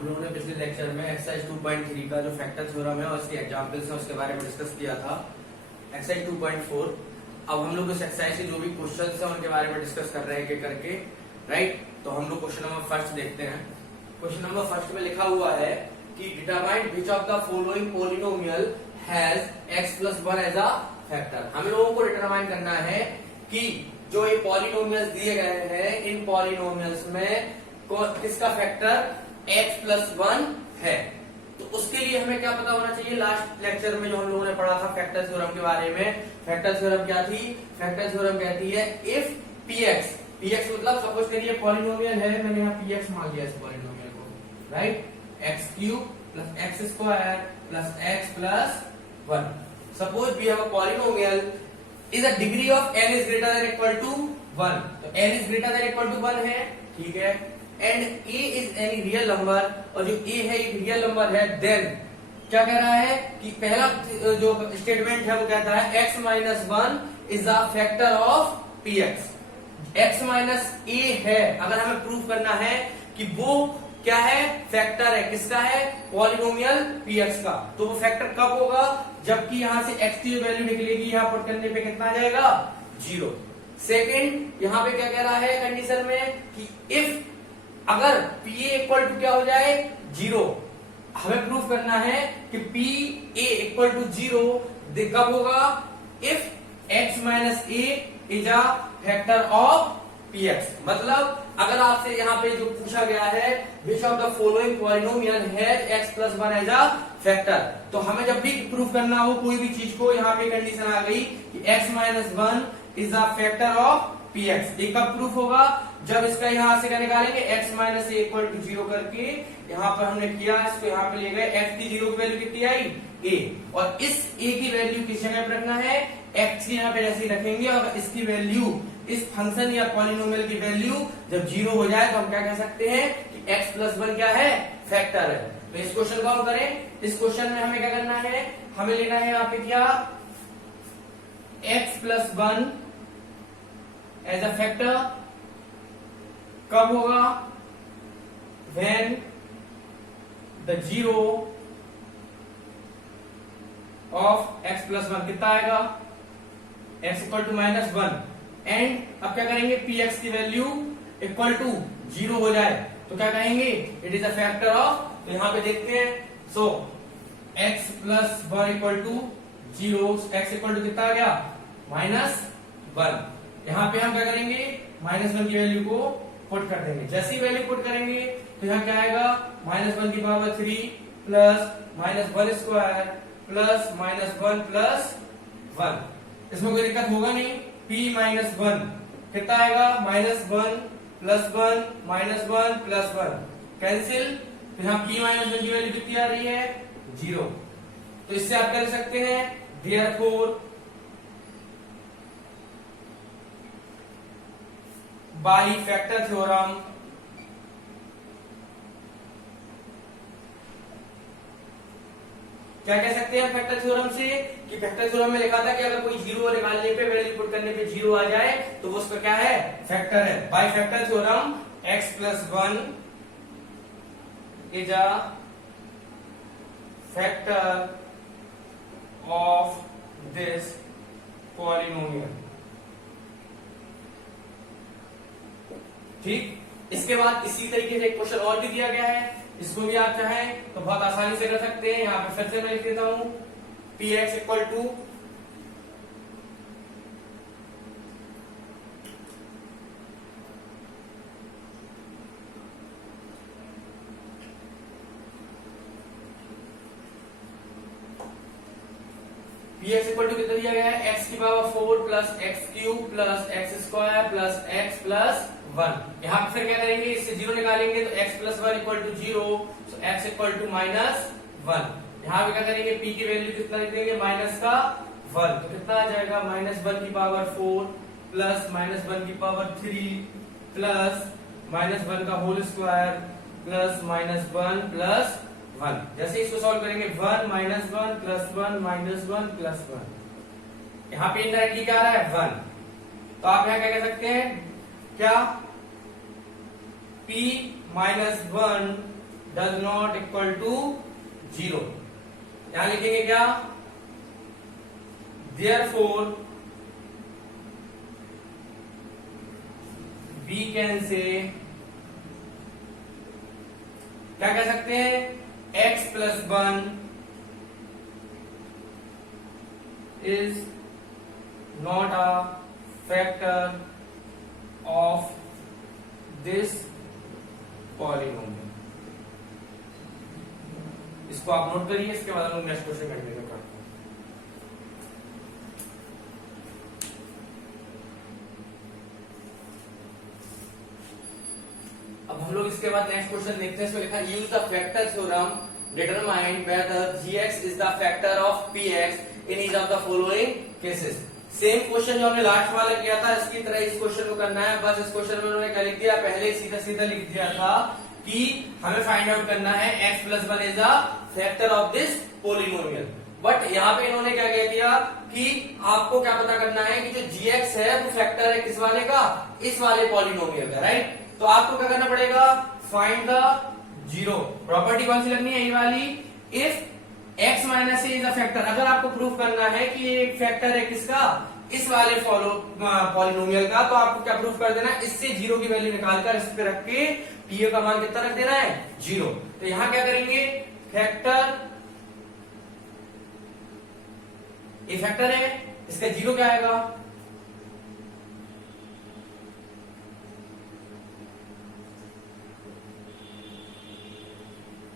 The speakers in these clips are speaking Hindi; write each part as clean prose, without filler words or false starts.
हम लोगों ने पिछले लेक्चर में एक्सरसाइज 2.3 का जो फैक्टर थ्योरम है और उसके एग्जांपल्स हैं उसके बारे में डिस्कस किया था। एक्सरसाइज 2.4 अब हम लोग इस एक्सरसाइज के जो भी क्वेश्चंस हैं उनके बारे में डिस्कस कर रहे हैं एक करके, राइट। तो हम लोग क्वेश्चन नंबर फर्स्ट देखते हैं। क्वेश्चन नंबर फर्स्ट में लिखा हुआ है कि determine which of the following polynomial has x+1 as a factor. हम लोगों को डिटरमाइन करना है कि जो ये पॉलिनोमियल्स दिए गए हैं इन पॉलिनोमियल्स में किसका फैक्टर x+1 है। तो उसके लिए हमें क्या पता होना चाहिए, लास्ट लेक्चर में जो हम लोगों ने पढ़ा था फैक्टर थ्योरम के बारे में। फैक्टर थ्योरम क्या थी? फैक्टर थ्योरम कहती है इफ px मतलब सपोज करिए पॉलिनोमियल है, मैंने यहाँ px मान लिया इस पॉलिनोमियल को, right. x³ + x² + x+1। Suppose we have a polynomial is a degree of n is greater than equal to 1। तो n is greater than equal to 1 है, ठीक है। and a is any real number, और जो a है एक रियल नंबर है, then क्या कह रहा है कि पहला जो स्टेटमेंट है वो कहता है x-1 is a factor of px। x minus a है, अगर हमें प्रूव करना है कि वो क्या है, फैक्टर है, किसका है, पॉलिनोमियल px का। तो वो फैक्टर कब होगा, जबकि यहां से x की वैल्यू निकलेगी, यहां पुट करने पे कितना आ जाएगा, 0। सेकेंड यहां पे क्या कह रहा है कंडीशन में कि इफ अगर pa इक्वल टू क्या हो जाए, 0। हमें प्रूफ करना है कि pa इक्वल टू 0 कब होगा, if x minus a is a factor of px। मतलब अगर आपसे यहाँ पे जो पूछा गया है which of the following polynomial has x+1 as a factor, तो हमें जब भी प्रूफ करना हो कोई भी चीज को, यहाँ पे कंडीशन आ गई कि x-1 is a factor of px। ये कब प्रूफ होगा, जब इसका यहां से क्या निकालेंगे, x-a इक्वल टू 0 करके यहाँ पर हमने किया, इसको यहाँ पे ले गए, x की 0 की वैल्यू कितनी आई, a। और इस a की वैल्यू किस जगह पे रखना है, x की यहाँ पे जैसे ही रखेंगे, और इसकी वैल्यू, इस फंक्शन या पॉलिनोमियल की वैल्यू जब 0 हो जाए तो हम क्या कह सकते हैं कि x+1 क्या है, फैक्टर है। तो इस क्वेश्चन को हम करें, इस क्वेश्चन में हमें क्या करना है, हमें लेना है यहाँ पे क्या, x+1 एज अ फैक्टर कब होगा, when the 0 of x+1 कितना आएगा, x इक्वल टू -1। एंड अब क्या करेंगे, px की वैल्यू इक्वल टू 0 हो जाए तो क्या कहेंगे, it is a factor of. तो यहां पे देखते हैं, so x+1 equal to 0, x equal to कितना आ गया, -1। यहां पे हम क्या करेंगे, -1 की वैल्यू को पुट कर देंगे। जैसी वैल्यू पुट करेंगे तो यहाँ क्या आएगा, -1 की पावर 3 प्लस -1² प्लस -1 प्लस 1। इसमें कोई दिक्कत होगा नहीं। p-1 कितना आएगा, -1 प्लस 1 -1 प्लस 1 कैंसिल। तो यहाँ p-1 की वैल्यू कितनी आ रही है, 0। तो इससे आप कर सकते हैं, देयरफॉर बाई फैक्टर थ्योरम क्या कह सकते हैं फैक्टर थ्योरम से, कि फैक्टर थ्योरम में लिखा था कि अगर कोई 0 निकालने पे, वैल्यू पुट करने पे 0 आ जाए तो वो उसका क्या है, फैक्टर है। By factor theorem x+1 is a factor of this polynomial. ठीक, इसके बाद इसी तरीके से एक क्वेश्चन और भी दिया गया है, इसको भी आप चाहें तो बहुत आसानी से कर सकते हैं। यहाँ पे फिर से मैं लिख देता हूं, px equal to px equal to कितना दिया गया है, x की power 4 plus x³ plus x² plus x+1। यहाँ पे फिर क्या करेंगे, इससे 0 निकालेंगे तो x+1 equal to 0, so x equal to -1। यहाँ पे क्या करेंगे, p की वैल्यू कितना लिख देंगे, -1। तो कितना आ जाएगा, -1 की पावर 4 प्लस -1 की पावर 3 प्लस -1 का होल स्क्वायर प्लस -1 प्लस 1। जैसे इसको सॉल्व करेंगे, 1 -1 प्लस 1 -1 प्लस 1। यहाँ पे इनडायरेक्टली क्या आ रहा है, 1। तो आप यहाँ क्या कह सकते हैं, क्या p -1 does not equal to 0। यहां लिखेंगे क्या, therefore we can say, क्या कह सकते हैं, x plus 1 is not a factor of this polynomial। इसको आप नोट करिए, इसके बाद हम नेक्स्ट क्वेश्चन कंटिन्यू करते हैं। अब हम लोग इसके बाद नेक्स्ट क्वेश्चन देखते हैं। इसमें लिखा use the factor theorem determine whether gx is the factor of px in each of the following cases. Same question जो हमने लास्ट वाला किया था, इसकी तरह इस क्वेश्चन को करना है। बस इस क्वेश्चन में उन्होंने क्या लिख दिया, पहले सीधा सीधा लिख दिया था कि हमें फाइंड आउट करना है x plus 1 is the factor of this polynomial. But यहाँ पे इन्होंने क्या कह दिया कि आपको क्या पता करना है कि जो gx है वो फैक्टर है किस वाले का, इस वाले पोलिनोमियल का, राइट। तो आपको क्या करना पड़ेगा, फाइंड द जीरो। प्रॉपर्टी कौन सी लगनी है, ये वाली, if x minus is a factor. अगर आपको प्रूफ करना है कि ये एक फैक्टर है किसका, इस वाले पॉलिनोमियल का, तो आपको क्या प्रूफ कर देना है, इससे जीरो की वैल्यू निकालकर इस पे रख के टीए का मान कितना रख देना है, 0। तो यहां क्या करेंगे, फैक्टर, ये फैक्टर है, इसका जीरो क्या आएगा,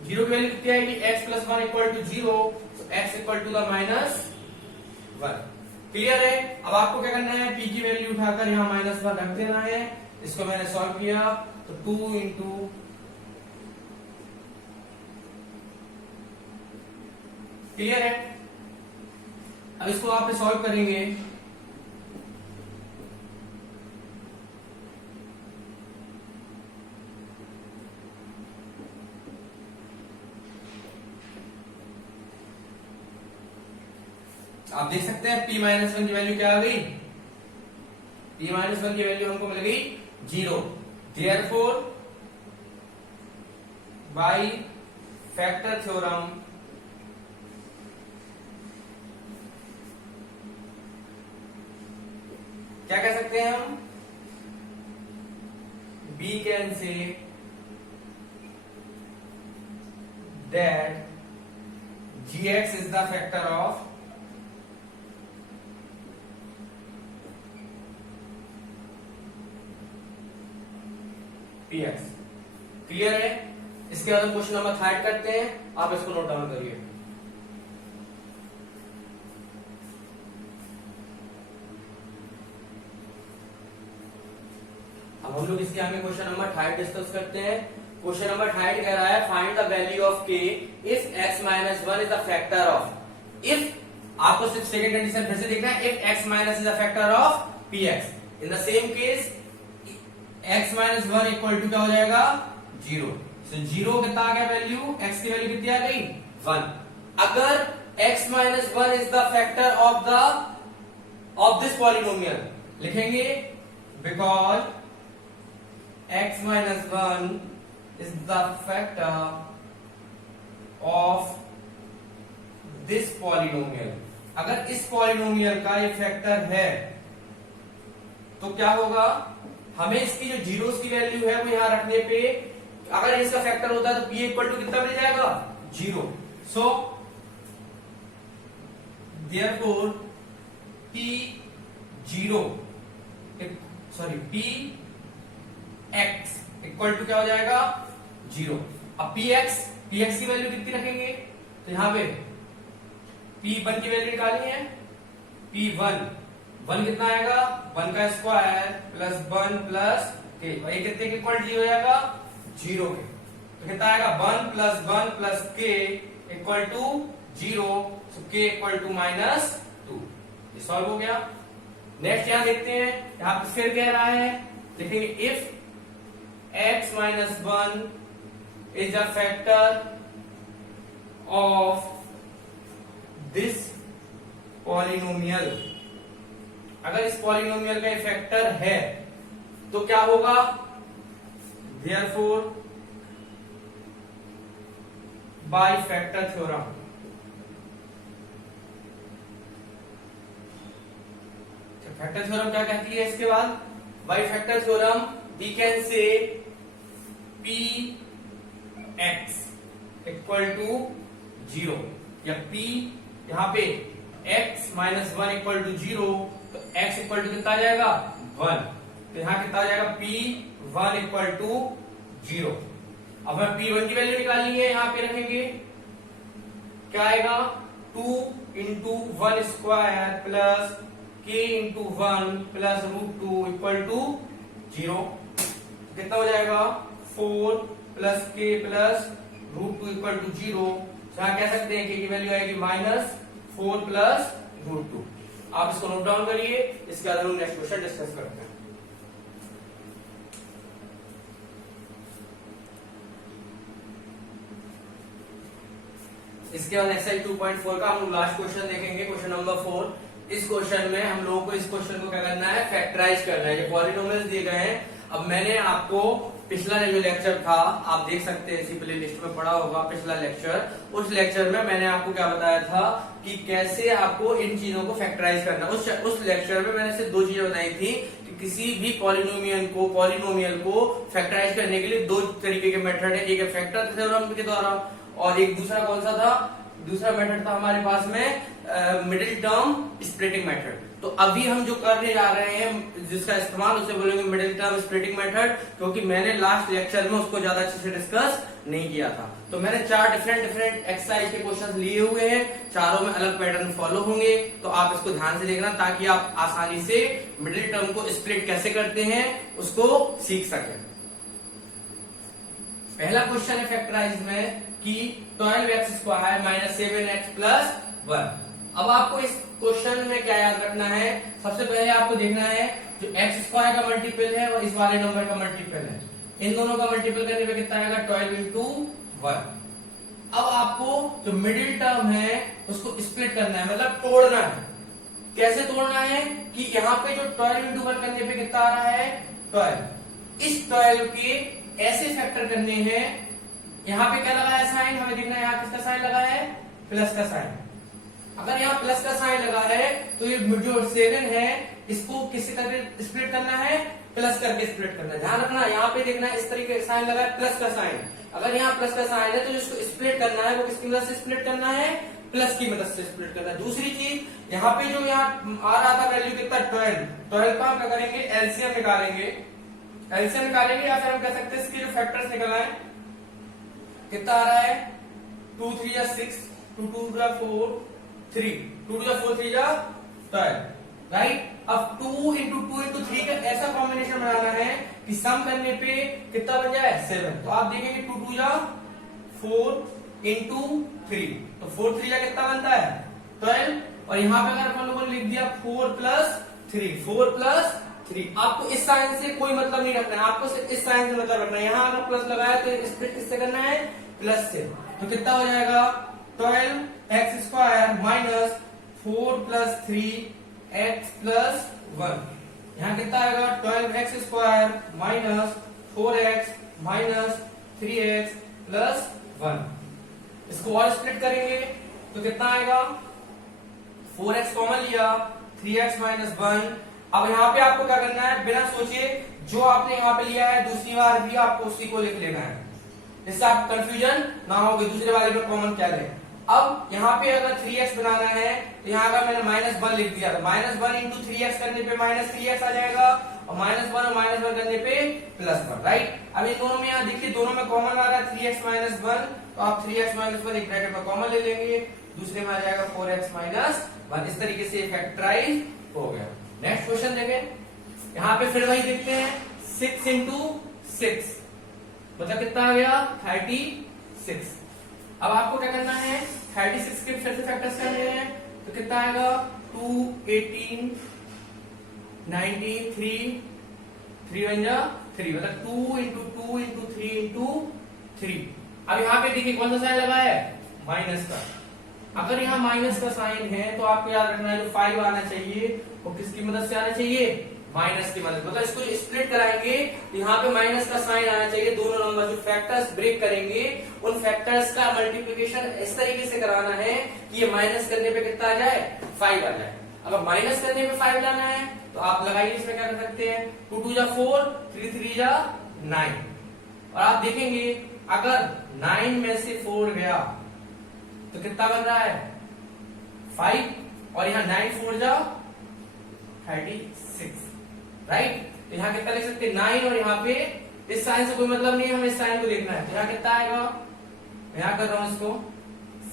जीरो की वैल्यू कितनी आएगी, x plus 1 equal to 0, x equal to the -1। Clear है। अब आपको क्या करना है, p की वैल्यू उठाकर यहाँ -1 रख देना है। इसको मैंने सॉल्व किया तो 2 इंटू क्लियर है। अब इसको आप सॉल्व करेंगे, आप देख सकते हैं p माइनस 1 की वैल्यू क्या आ गई, p माइनस 1 की वैल्यू हमको मिल गई 0। देयरफॉर बाय फैक्टर थ्योरम क्या कह सकते हैं हम, b can say that gx is the factor of px। Clear है। इसके बाद हम क्वेश्चन नंबर 3 करते हैं, आप इसको नोट डाउन करिए। अब हम लोग इसके आगे क्वेश्चन नंबर 3 डिस्कस करते हैं। क्वेश्चन नंबर 3 कह रहा है find the value of k if x minus 1 is the factor of, if, आपको सिर्फ सेकंड कंडीशन फिर से देखना है, if x minus is the factor of px। In the same case x minus 1 equal to क्या हो जाएगा, 0। सो 0 कितना आ गया वैल्यू, x की वैल्यू कितनी आ गई, 1। अगर x minus 1 is the factor of this polynomial, लिखेंगे because x minus 1 is the factor of this polynomial. अगर इस पॉलिनोमियल का ये फैक्टर है तो क्या होगा, हमें इसकी जो जीरोस की वैल्यू है वो यहां रखने पे, अगर इसका फैक्टर होता है तो p इक्वल टू कितना मिल जाएगा, 0। So therefore p 0 sorry p x equal to क्या हो जाएगा, 0। अब px की वैल्यू कितनी रखेंगे, तो यहां पे p1 की वैल्यू निकालनी है, p1 कितना आएगा, 1 का स्क्वायर प्लस 1 प्लस k, ये कितने के इक्वल हो जाएगा, 0 के। तो कितना आएगा, 1 plus k equal to 0, so k equal to -2। ये सॉल्व हो गया। नेक्स्ट यहां देखते हैं, यहां पे फिर कह रहा है, देखेंगे if x minus 1 is a factor of this polynomial. अगर इस पॉलिनोमियल का फैक्टर है तो क्या होगा, therefore by factor theorem. Factor theorem क्या कहती है? इसके बाद by factor theorem we can say p x equal to 0 या पी यहां पे x माइनस 1 इक्वल टू 0, तो x इक्वल टू कितना आ जाएगा 1, तो यहां कितना आ जाएगा p1 इक्वल टू 0। अब हमें p1 की वैल्यू निकालनी है, यहां पे रखेंगे क्या आएगा 2 into 1 square plus k into 1 plus √2 equal to 0। कितना हो जाएगा 4 plus k plus √2 equal to 0। यहां कह सकते हैं k की वैल्यू आएगी -4 प्लस √2। आप इसको नोट डाउन करिए, इसके बाद हम नेक्स्ट क्वेश्चन डिस्कस करते हैं। इसके बाद एक्सरसाइज 2.4 का हम लोग लास्ट क्वेश्चन देखेंगे, क्वेश्चन नंबर 4। इस क्वेश्चन में हम लोगों को इस क्वेश्चन को क्या करना है, फैक्टराइज करना है। ये पॉलिनोमियल्स दिए गए हैं। अब मैंने आपको पिछला जो लेक्चर था, आप देख सकते हैं इसी प्ले लिस्ट में पढ़ा होगा पिछला लेक्चर। उस लेक्चर में मैंने आपको क्या बताया था कि कैसे आपको इन चीजों को फैक्टराइज करना। उस लेक्चर में मैंने सिर्फ 2 चीजें बताई थी कि किसी भी पॉलिनोमियल को फैक्टराइज करने के लिए 2 तरीके के मेथड है। एक है फैक्टर थ्योरम के द्वारा और एक दूसरा कौन सा था, दूसरा मेथड था हमारे पास में मिडिल टर्म स्प्लिटिंग मेथड। तो अभी हम जो करने जा रहे हैं जिसका इस्तेमाल उसे बोलेंगे मिडिल टर्म स्प्लिटिंग मेथड, क्योंकि मैंने लास्ट लेक्चर में उसको ज्यादा अच्छे से डिस्कस नहीं किया था। तो मैंने 4 डिफरेंट एक्सरसाइज के क्वेश्चंस लिए हुए हैं, चारों में अलग पैटर्न फॉलो होंगे। तो आप इसको ध्यान से देखना ताकि आप आसानी से मिडिल टर्म को स्प्लिट कैसे करते हैं उसको सीख सकें। पहला क्वेश्चन है फैक्टराइज में कि 12x square minus 7x plus 1। अब आपको इस क्वेश्चन में क्या याद रखना है, सबसे पहले आपको देखना है जो x स्क्वायर का मल्टीपल है और इस वाले नंबर का मल्टीपल है, इन दोनों का मल्टीपल करने पे कितना आएगा 12 इंटू 1। अब आपको जो मिडिल टर्म है उसको स्प्लिट करना है, मतलब तोड़ना है। कैसे तोड़ना है कि यहाँ पे जो 12 इंटू 1 करने पे कितना आ रहा है 12, इस 12 के ऐसे फैक्टर करने हैं। यहाँ पे क्या लगा है साइन, हमें देखना है यहाँ किसका साइन लगा है, प्लस का साइन। अगर यहाँ प्लस का साइन लगा है तो ये जो 7 है इसको किससे करके स्प्लिट करना है, प्लस करके स्प्लिट करना है। ध्यान रखना यहाँ पे देखना है इस तरीके साइन लगा है प्लस का साइन। अगर यहाँ प्लस का साइन है तो जिसको स्प्लिट करना है वो किसकी मदद से स्प्लिट करना है, प्लस की मदद से स्प्लिट करना है। दूसरी चीज यहाँ पे जो यहाँ आ रहा था वैल्यू कितना 12 का हम क्या करेंगे एलसीएम निकालेंगे। एलसीएम निकालेंगे या फिर हम कह सकते हैं इसके जो फैक्टर्स निकल आए, कितना आ रहा है 2 3 या 6, 2 2 4 3, 2 2 4 3 12, राइट। अब 2 इंटू 2 इंटू 3 का ऐसा कॉम्बिनेशन बनाना है कि सम करने पे कितना बन जाए 7। तो आप देखेंगे 2 2 4 इंटू 3, तो 4 3 कितना बनता है 12। और यहाँ पे अगर अपन लोगों ने लिख दिया 4 प्लस 3। आपको इस साइन से कोई मतलब नहीं रखना है, आपको सिर्फ इस साइन से मतलब रखना है। यहाँ अगर प्लस लगाया तो स्प्लिट किससे करना है, प्लस से। तो कितना हो जाएगा 12x square minus 4 plus 3x plus 1। यहाँ कितना आएगा 12x square minus 4x minus 3x plus 1। इसको और स्प्लिट करेंगे तो कितना आएगा 4x कॉमन लिया, 3x माइनस 1। अब यहाँ पे आपको क्या करना है, बिना सोचे जो आपने यहाँ पे लिया है दूसरी बार भी आपको उसी को लिख लेना है, इससे आप कंफ्यूजन ना हो कि दूसरे वाले में कॉमन क्या लें। अब यहाँ पे अगर 3x बनाना है तो यहाँ अगर मैंने -1 लिख दिया तो -1 इंटू 3x करने पे -3x आ जाएगा और -1 और -1 करने पे +1, राइट। अब इन दोनों में यहाँ देखिए दोनों में कॉमन आ रहा है 3x माइनस 1, तो आप 3x माइनस 1 एक ब्रैकेट में कॉमन ले लेंगे, दूसरे में आ जाएगा 4x माइनस 1। इस तरीके से फैक्टराइज हो गया। नेक्स्ट क्वेश्चन देखें, यहाँ पे फिर वही देखते हैं 6 इंटू 6 मतलब कितना आ गया 36। अब आपको क्या करना है 36 के फिर से फैक्टर्स करने हैं, तो कितना आएगा 2 18 93 3 बन जा 3, मतलब 2 इंटू 2 इंटू 3 इंटू 3। अब यहाँ पे देखिए कौन सा साइन लगा है, माइनस का। अगर यहाँ माइनस का साइन है तो आपको याद रखना है जो 5 आना चाहिए वो किसकी मदद से आना चाहिए, माइनस की मदद, मतलब इसको स्प्लिट कराएंगे तो यहाँ पे माइनस का साइन आना चाहिए। दोनों नंबर जो फैक्टर्स ब्रेक करेंगे उन फैक्टर्स का मल्टीप्लिकेशन इस तरीके से कराना है कि ये माइनस करने पे कितना आ जाए, 5 आ जाए। अगर माइनस करने पे 5 लाना है तो आप लगाइए, इसमें क्या कर सकते हैं, 2 2 जा 4, 3 3 जा 9। और आप देखेंगे अगर 9 में से 4 गया तो कितना बन रहा है, 5, और यहाँ 9 4 जा 36, राइट। तो यहाँ कितना लिख सकते हैं, 9, और यहाँ पे इस साइन से कोई मतलब नहीं है, हमें इस साइन को देखना है। तो यहाँ कितना आएगा, यहाँ कर रहा हूं इसको,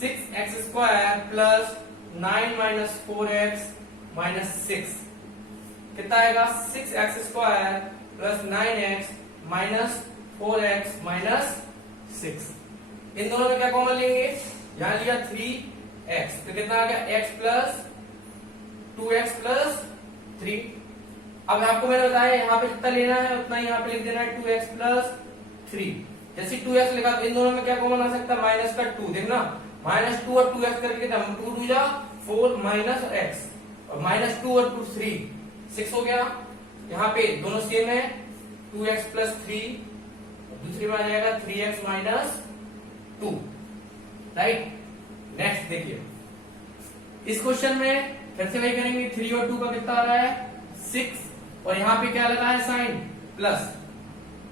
6x² plus 9 minus 4x minus 6 कितना आएगा, 6x² plus 9x minus 4x minus 6। इन दोनों में क्या कॉमन लेंगे, यहां लिया 3x तो कितना आ गया, x प्लस 2x प्लस 3। अब आपको मैंने बताया यहाँ पे कितना लेना है उतना यहाँ पे लिख देना है, 2x प्लस 3। जैसे 2x लिखा तो इन दोनों में क्या कॉमन आ सकता है, माइनस का 2, देखना माइनस 2 और 2x करके कितना, 2 2 जा 4 माइनस x, और माइनस 2 और 2 3 6 हो गया। यहाँ पे दोनों सेम है, 2x प्लस 3, दूसरी में आ जाएगा 3x माइनस 2, राइट। नेक्स्ट देखिए, इस क्वेश्चन में फिर से वही करेंगे, 3 और 2 का कितना आ रहा है, 6, और यहाँ पे क्या लगा है साइन, प्लस।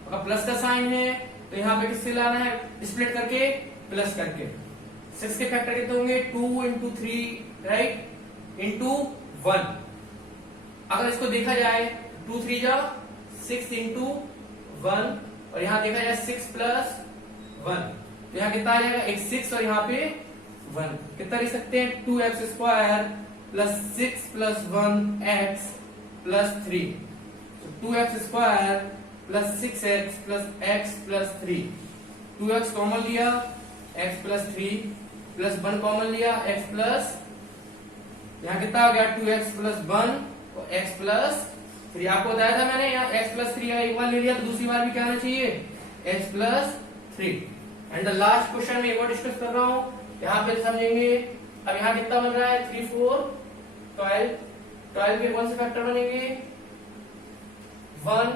अगर प्लस का साइन है तो यहाँ पे किससे लाना है, स्प्लिट करके प्लस करके। 6 के फैक्टर कितने होंगे, 2 इंटू 3, राइट, इंटू 1। अगर इसको देखा जाए 2 3 जा 6 इंटू 1, और यहाँ देखा जाए 6 प्लस 1, तो यहाँ कितना आ जाएगा, एक 6 और यहाँ पे 1, कितना लिख सकते हैं, 2x² plus 6 plus 1x plus 3, तो 2x² plus 6x plus x plus 3, 2x common लिया, x प्लस 3 प्लस 1 कॉमन लिया, x प्लस, यहाँ कितना आ गया, 2x प्लस 1 और x प्लस 3। आपको बताया था मैंने, यहाँ x प्लस 3 एक बार ले लिया तो दूसरी बार भी क्या आना चाहिए, x plus 3। And the last question में एक और डिस्कस कर रहा हूँ, यहाँ पे समझेंगे। अब यहाँ कितना बन रहा है, 3 4 12, 12 के कौन से फैक्टर बनेंगे, 1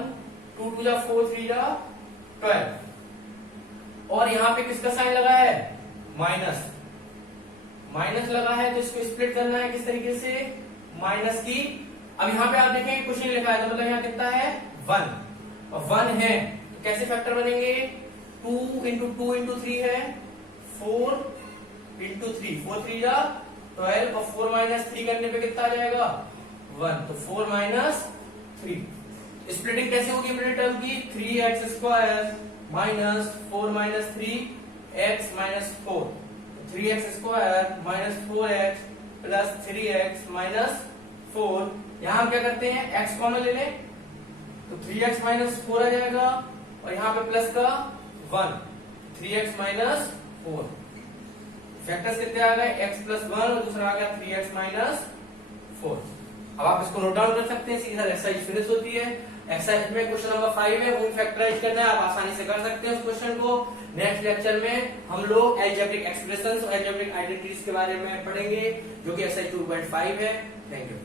2 2 जा 4 3 जा 12, और यहाँ पे किसका साइन लगा है, माइनस, माइनस लगा है, तो इसको स्प्लिट करना है किस तरीके से, माइनस की। अब यहाँ पे आप देखेंगे क्वेश्चन लिखा है तो मतलब यहाँ कितना है, 1, और 1 है तो कैसे फैक्टर बनेंगे, 2 इंटू 2 इंटू 3 है, 4 इंटू 3, 4 3 जा 12, और 4 माइनस 3 करने पे कितना आ जाएगा, 1, तो 4 माइनस 3। स्प्लिटिंग कैसे होगी मिडिल टर्म की, 3x² minus 4 minus 3x minus 4, 3x² minus 4x plus 3x minus 4। यहां हम क्या करते हैं, x कॉमन ले लें तो 3x माइनस 4 आ जाएगा, और यहाँ पे प्लस का 1, 3x माइनस 4। फैक्टर्स कितने आ गए, x प्लस 1 और दूसरा आ गया 3x माइनस 4। अब आप इसको नोट डाउन कर सकते हैं, सीधा एक्सरसाइज फिनिश होती है। एक्सरसाइज में क्वेश्चन नंबर 5 है, वो फैक्टराइज करना है, आप आसानी से कर सकते हैं उस क्वेश्चन को। नेक्स्ट लेक्चर में हम लोग अलजेब्रिक एक्सप्रेशंस और अलजेब्रिक आइडेंटिटीज के बारे में पढ़ेंगे, जो कि एक्सरसाइज 2.5 है। Thank you.